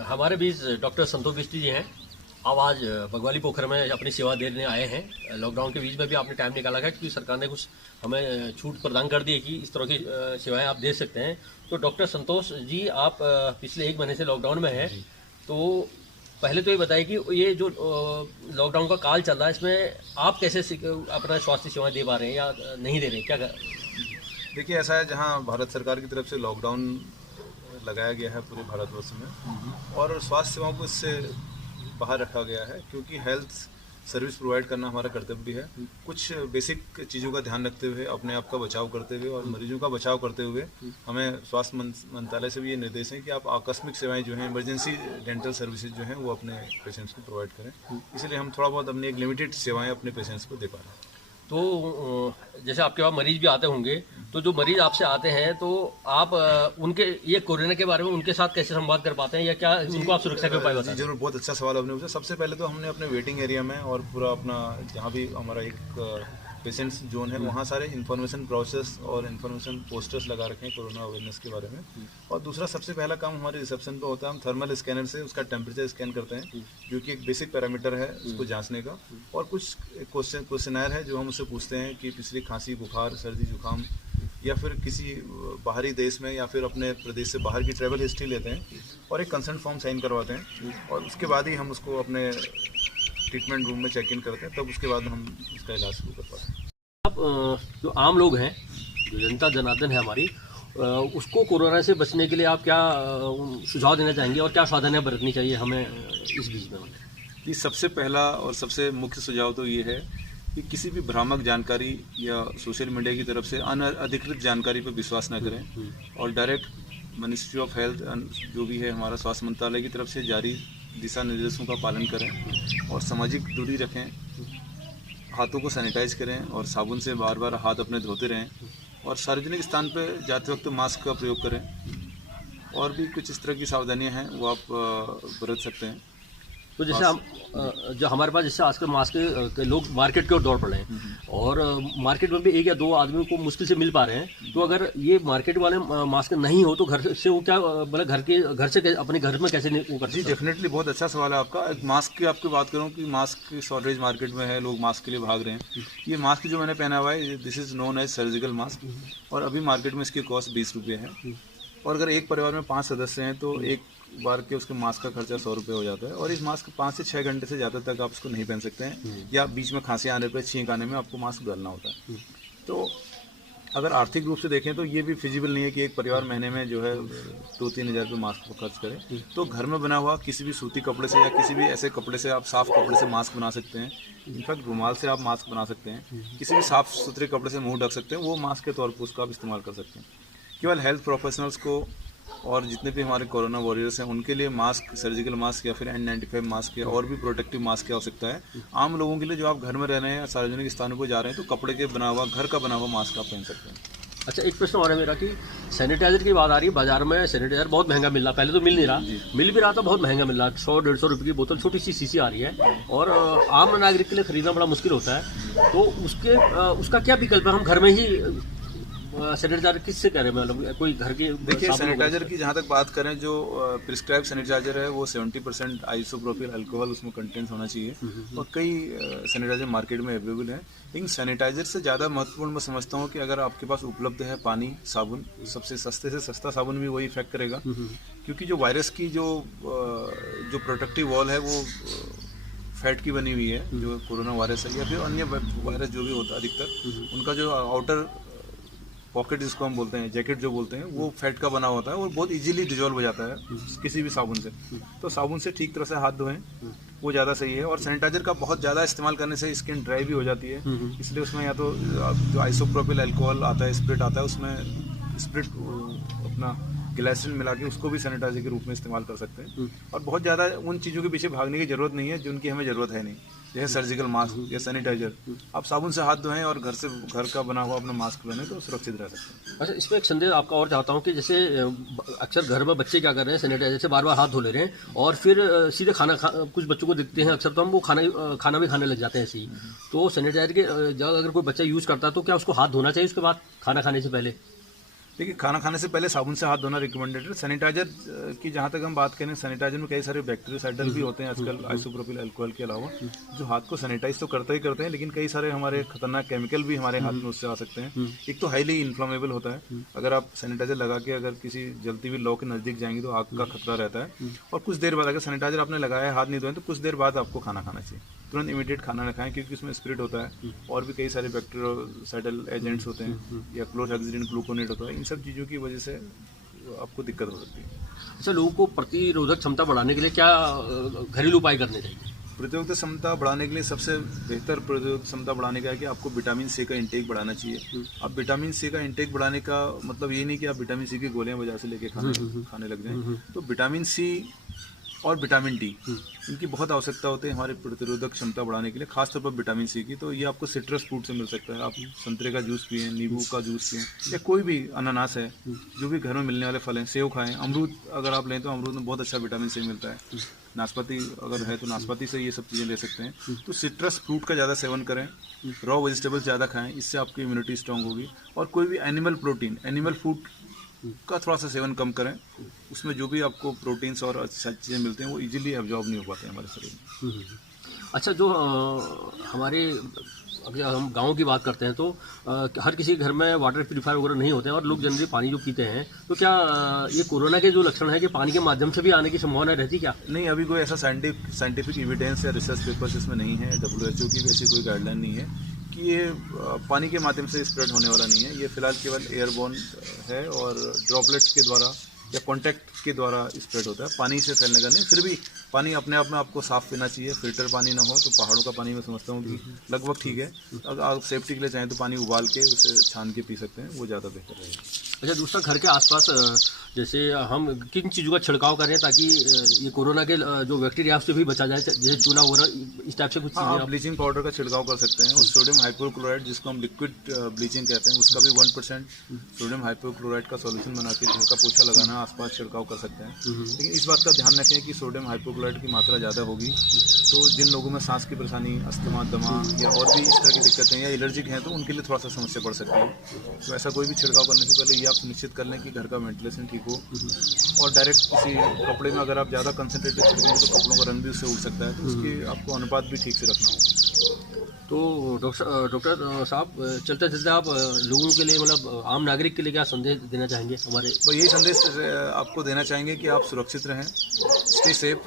हमारे बीच डॉक्टर संतोष बिष्ट जी हैं। अब आज बगवाली पोखर में अपनी सेवा देने आए हैं। लॉकडाउन के बीच में भी आपने टाइम निकाला है क्योंकि सरकार ने कुछ हमें छूट प्रदान कर दी है कि इस तरह की सेवाएं आप दे सकते हैं। तो डॉक्टर संतोष जी, आप पिछले 1 महीने से लॉकडाउन में हैं, तो पहले तो ये बताइए कि ये जो लॉकडाउन का काल चल रहा है, इसमें आप कैसे अपना स्वास्थ्य सेवाएं दे पा रहे हैं या नहीं दे रहे हैं, क्या देखिए, ऐसा है, जहां भारत सरकार की तरफ से लॉकडाउन लगाया गया है पूरे भारतवर्ष में, और स्वास्थ्य सेवाओं को इससे बाहर रखा गया है क्योंकि हेल्थ सर्विस प्रोवाइड करना हमारा कर्तव्य है। कुछ बेसिक चीज़ों का ध्यान रखते हुए, अपने आप का बचाव करते हुए और मरीजों का बचाव करते हुए, हमें स्वास्थ्य मंत्रालय से भी ये निर्देश है कि आप आकस्मिक सेवाएं जो हैं, इमरजेंसी डेंटल सर्विसेज जो हैं, वो अपने पेशेंट्स को प्रोवाइड करें। इसलिए हम थोड़ा बहुत अपनी एक लिमिटेड सेवाएं अपने पेशेंट्स को दे पा रहे हैं। तो जैसे आपके पास मरीज भी आते होंगे, तो जो मरीज आपसे आते हैं तो आप उनके ये कोरोना के बारे में उनके साथ कैसे संवाद कर पाते हैं या क्या उनको आप सुरक्षा के उपाय बताते हैं? जरूर, बहुत अच्छा सवाल आपने पूछा। सबसे पहले तो हमने अपने वेटिंग एरिया में और पूरा अपना जहाँ भी हमारा एक पेशेंट्स जोन है, वहाँ सारे इन्फॉर्मेशन ब्राउचर्स और इन्फॉर्मेशन पोस्टर्स लगा रखे हैं कोरोना अवेयरनेस के बारे में। और दूसरा सबसे पहला काम हमारे रिसेप्शन पे होता है, हम थर्मल स्कैनर से उसका टेम्परेचर स्कैन करते हैं, जो कि एक बेसिक पैरामीटर है उसको जांचने का। और कुछ क्वेश्चनर है जो हम उससे पूछते हैं कि पिछली खांसी, बुखार, सर्दी, जुकाम, या फिर किसी बाहरी देश में या फिर अपने प्रदेश से बाहर की ट्रैवल हिस्ट्री लेते हैं और एक कंसेंट फॉर्म साइन करवाते हैं, और उसके बाद ही हम उसको अपने ट्रीटमेंट रूम में चेक इन करते हैं, तब उसके बाद हम उसका इलाज शुरू कर पाते हैं। आप जो आम लोग हैं, जो जनता जनार्दन है हमारी, उसको कोरोना से बचने के लिए आप क्या सुझाव देना चाहेंगे और क्या सावधानियां बरतनी चाहिए हमें इस बीच में? ये सबसे पहला और सबसे मुख्य सुझाव तो ये है कि किसी भी भ्रामक जानकारी या सोशल मीडिया की तरफ से अनधिकृत जानकारी पर विश्वास न करें, और डायरेक्ट मिनिस्ट्री ऑफ हेल्थ जो भी है, हमारा स्वास्थ्य मंत्रालय की तरफ से जारी दिशा निर्देशों का पालन करें और सामाजिक दूरी रखें, हाथों को सैनिटाइज करें और साबुन से बार बार हाथ अपने धोते रहें, और सार्वजनिक स्थान पर जाते वक्त मास्क का प्रयोग करें। और भी कुछ इस तरह की सावधानियां हैं वो आप बरत सकते हैं। तो जैसे हम जो हमारे पास जैसे आजकल मास्क के लोग मार्केट की ओर दौड़ पड़े हैं और मार्केट में भी 1 या 2 आदमी को मुश्किल से मिल पा रहे हैं, तो अगर ये मार्केट वाले मास्क नहीं हो तो घर से वो क्या मतलब घर से अपने घर में कैसे वो कर? जी, डेफिनेटली, बहुत अच्छा सवाल है आपका। मास्क की आपकी बात करूँ कि मास्क की शॉर्टेज मार्केट में है, लोग मास्क के लिए भाग रहे हैं। ये मास्क जो मैंने पहना हुआ है, this is known as surgical mask, और अभी मार्केट में इसकी कॉस्ट 20 रुपये है। और अगर एक परिवार में 5 सदस्य हैं तो एक बार के उसके मास्क का खर्चा 100 रुपये हो जाता है, और इस मास्क 5 से 6 घंटे से ज़्यादा तक आप इसको नहीं पहन सकते हैं, या बीच में खांसी आने पर, छींक आने में आपको मास्क डालना होता है। तो अगर आर्थिक रूप से देखें तो ये भी फिजिबल नहीं है कि एक परिवार महीने में जो है 2-3 हज़ार रुपये मास्क पर खर्च करे। तो घर में बना हुआ किसी भी सूती कपड़े से या किसी भी ऐसे कपड़े से, आप साफ कपड़े से मास्क बना सकते हैं। इनफैक्ट रुमाल से आप मास्क बना सकते हैं, किसी भी साफ सुथरे कपड़े से मुँह ढक सकते हैं, वो मास्क के तौर पर उसका आप इस्तेमाल कर सकते हैं। केवल हेल्थ प्रोफेशनल्स को और जितने भी हमारे कोरोना वॉरियर्स हैं उनके लिए मास्क, सर्जिकल मास्क या फिर N95 मास्क या और भी प्रोटेक्टिव मास्क की आवश्यकता है। आम लोगों के लिए जो आप घर में रह रहे हैं या सार्वजनिक स्थानों पर जा रहे हैं, तो कपड़े के बना हुआ, घर का बना हुआ मास्क आप पहन सकते हैं। अच्छा, एक प्रश्न और है मेरा कि सैनिटाइजर की बात आ रही है, बाजार में सैनिटाइजर बहुत महंगा मिल रहा, पहले तो मिल नहीं रहा, मिल भी रहा तो बहुत महंगा मिल रहा, 100-150 रुपये की बोतल छोटी सी शीशी आ रही है, और आम नागरिक के लिए खरीदना बड़ा मुश्किल होता है। तो उसका क्या विकल्प है? हम घर में ही सैनिटाइजर किससे करें? मतलब कोई घर के, देखिए, सैनिटाइजर की जहाँ तक बात करें, जो प्रिस्क्राइब सैनिटाइजर है वो 70% आइसोप्रोपिल अल्कोहल उसमें कंटेंट होना चाहिए, और कई सैनिटाइजर मार्केट में अवेलेबल है। लेकिन सैनिटाइजर से ज़्यादा महत्वपूर्ण मैं समझता हूँ कि अगर आपके पास उपलब्ध है पानी, साबुन, सबसे सस्ते से सस्ता साबुन भी वही इफेक्ट करेगा, क्योंकि जो वायरस की जो प्रोटेक्टिव वॉल है वो फैट की बनी हुई है, जो कोरोना वायरस है या फिर अन्य वायरस जो भी होता है, अधिकतर उनका जो आउटर पॉकेट जिसको हम बोलते हैं, जैकेट जो बोलते हैं, वो फैट का बना होता है और बहुत इजीली डिजॉल्व हो जाता है किसी भी साबुन से। तो साबुन से ठीक तरह से हाथ धोएं, वो ज़्यादा सही है। और सैनिटाइजर का बहुत ज़्यादा इस्तेमाल करने से स्किन ड्राई भी हो जाती है, इसलिए उसमें या तो जो आइसोप्रोपिल अल्कोहल आता है, स्प्रिट आता है, उसमें स्प्रिट अपना ग्लाइसिन मिला के उसको भी सैनिटाइजर के रूप में इस्तेमाल कर सकते हैं। और बहुत ज़्यादा उन चीज़ों के पीछे भागने की ज़रूरत नहीं है जिनकी हमें ज़रूरत है नहीं, जैसे सर्जिकल मास्क या सैनिटाइजर। आप साबुन से हाथ धोएं और घर का बना हुआ अपना मास्क पहने तो सुरक्षित रह सकते हैं। अच्छा, इसमें एक संदेश आपका और चाहता हूँ कि जैसे अक्सर घर में बच्चे क्या कर रहे हैं, सैनिटाइजर से बार बार हाथ धो ले रहे हैं और फिर सीधे कुछ बच्चों को दिखते हैं अक्सर, तो हम वो खाना भी खाने लग जाते हैं ऐसे ही। तो सैनिटाइजर के जगह अगर कोई बच्चा यूज़ करता है तो क्या उसको हाथ धोना चाहिए उसके बाद, खाना खाने से पहले? देखिए, खाना खाने से पहले साबुन से हाथ धोना रिकमेंडेड है। सैनिटाइजर की जहाँ तक हम बात करें, सैनिटाइजर में कई सारे बैक्टीरियासाइडल भी होते हैं आजकल आइसोप्रोपिल अल्कोहल के अलावा, जो हाथ को सैनिटाइज तो करते हैं, लेकिन कई सारे हमारे खतरनाक केमिकल भी हमारे हाथ में उससे आ सकते हैं। एक तो हाईली इन्फ्लामेबल होता है, अगर आप सैनिटाइजर लगा के अगर किसी जलती हुई लौ के नजदीक जाएंगे तो आग का खतरा रहता है। और कुछ देर बाद, अगर सैनिटाइजर आपने लगाया है, हाथ नहीं धोए, तो कुछ देर बाद आपको खाना खाना चाहिए। तुरंत इमीडिएट खाना न खाएं, क्योंकि उसमें स्पिरिट होता है और भी कई सारे बैक्टीरियोसाइडल एजेंट्स होते हैं, या क्लोरहेक्सिडिन ग्लूकोनेट होता है। इन सब चीज़ों की वजह से आपको दिक्कत हो सकती है। अच्छा, लोगों को प्रतिरोधक क्षमता बढ़ाने के लिए क्या घरेलू उपाय करने चाहिए? प्रतिरोधक क्षमता बढ़ाने के लिए सबसे बेहतर प्रतिरोधक क्षमता बढ़ाने का है कि आपको विटामिन सी का इंटेक बढ़ाना चाहिए। अब विटामिन सी का इंटेक बढ़ाने का मतलब ये नहीं कि आप विटामिन सी की गोलियां बाजार से लेके खाने लग जाएं। तो विटामिन सी और विटामिन डी, इनकी बहुत आवश्यकता होती है हमारे प्रतिरोधक क्षमता बढ़ाने के लिए, खासतौर पर विटामिन सी की। तो ये आपको सिट्रस फ्रूट से मिल सकता है। आप संतरे का जूस पिएं, नींबू का जूस पिएं, या कोई भी अनानास है, जो भी घर में मिलने वाले फल हैं, सेव खाएं। अमरूद अगर आप लें तो अमरूद में बहुत अच्छा विटामिन सी मिलता है। नाशपाती अगर है तो नाशपाती से ये सब चीज़ें ले सकते हैं। तो सिट्रस फ्रूट का ज़्यादा सेवन करें, रॉ वेजिटेबल्स ज़्यादा खाएं, इससे आपकी इम्यूनिटी स्ट्रांग होगी। और कोई भी एनिमल प्रोटीन, एनिमल फूड का थोड़ा सा सेवन कम करें। उसमें जो भी आपको प्रोटीन्स और अच्छी चीज़ें मिलते हैं वो इजीली एब्जॉर्ब नहीं हो पाते हैं हमारे शरीर में। अच्छा, जो हमारे अगर हम गांव की बात करते हैं तो हर किसी के घर में वाटर प्यूरीफायर वगैरह नहीं होते हैं और लोग जनरली पानी जो पीते हैं, तो क्या ये कोरोना के जो लक्षण है कि पानी के माध्यम से भी आने की संभावना रहती क्या? नहीं, अभी कोई ऐसा साइंटिफिक एविडेंस या रिसर्च पेपर्स इसमें नहीं है। WHO की भी ऐसी कोई गाइडलाइन नहीं है कि ये पानी के माध्यम से स्प्रेड होने वाला नहीं है। ये फिलहाल केवल एयरबोर्न है और ड्रॉपलेट्स के द्वारा या कांटेक्ट के द्वारा स्प्रेड होता है, पानी से फैलने का नहीं। फिर भी पानी अपने आप में आपको साफ पीना चाहिए। फिल्टर पानी ना हो तो पहाड़ों का पानी मैं समझता हूँ कि लगभग ठीक है। अगर आप सेफ्टी के लिए चाहें तो पानी उबाल के उसे छान के पी सकते हैं, वो ज़्यादा बेहतर रहेगा। अच्छा, दूसरा, घर के आसपास जैसे हम किन चीज़ों का छिड़काव करें ताकि ये कोरोना के जो बैक्टीरिया से भी बचा जाए, जैसे चूना वगैरह, इस टाइप से कुछ चीज़ें? आप ब्लीचिंग पाउडर का छिड़काव कर सकते हैं, और सोडियम हाइपोक्लोराइड, जिसको हम लिक्विड ब्लीचिंग कहते हैं, उसका भी 1% सोडियम हाइपोक्लोराइड का सॉल्यूशन बना के घर का पोछा लगाना, आसपास छिड़काव कर सकते हैं। लेकिन इस बात का ध्यान रखें कि सोडियम हाइपोक्लोराइड की मात्रा ज़्यादा होगी तो जिन लोगों में सांस की परेशानी, अस्थमा, दमा या और भी इस तरह की दिक्कतें या एलर्जिक हैं, तो उनके लिए थोड़ा सा समस्या पड़ सकती है। तो ऐसा कोई भी छिड़काव करने से पहले ये आप सुनिश्चित कर लें कि घर का वेंटिलेशन ठीक हो। और डायरेक्ट किसी कपड़े में अगर आप ज़्यादा कंसनट्रेटेड छिड़केंगे तो कपड़ों का रंग भी उससे उड़ सकता है, तो उसकी आपको अनुपात भी ठीक से रखना होगा। तो डॉक्टर साहब, चलते चलते आप लोगों के लिए, मतलब आम नागरिक के लिए क्या संदेश देना चाहेंगे हमारे? बस यही संदेश आपको देना चाहेंगे कि आप सुरक्षित रहें, stay safe,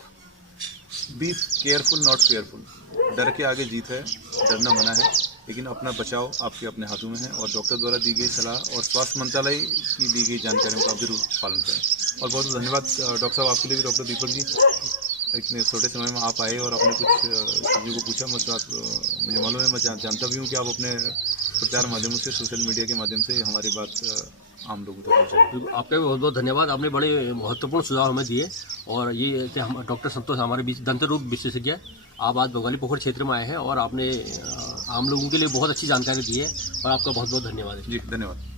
be careful not fearful. डर के आगे जीत है, डरना मना है, लेकिन अपना बचाव आपके अपने हाथों में है। और डॉक्टर द्वारा दी गई सलाह और स्वास्थ्य मंत्रालय की दी गई जानकारियों का आप जरूर पालन करें। और बहुत बहुत धन्यवाद डॉक्टर साहब, आपके लिए भी, डॉक्टर दीपक जी, इतने छोटे समय में आप आए और आपने कुछ चीज़ों को पूछा। मुझे मालूम है, मैं जानता भी हूँ कि आप अपने प्रचार माध्यमों से, सोशल मीडिया के माध्यम से हमारी बात आम लोगों तक पहुँचाएं। आपका भी बहुत बहुत धन्यवाद। आपने बड़े महत्वपूर्ण सुझाव हमें दिए। और ये कि हम डॉक्टर संतोष हमारे बीच दंत रोग विशेषज्ञ, आप आज बगवाली पोखर क्षेत्र में आए हैं और आपने आम लोगों के लिए बहुत अच्छी जानकारी दी है, और आपका बहुत बहुत धन्यवाद। जी, धन्यवाद।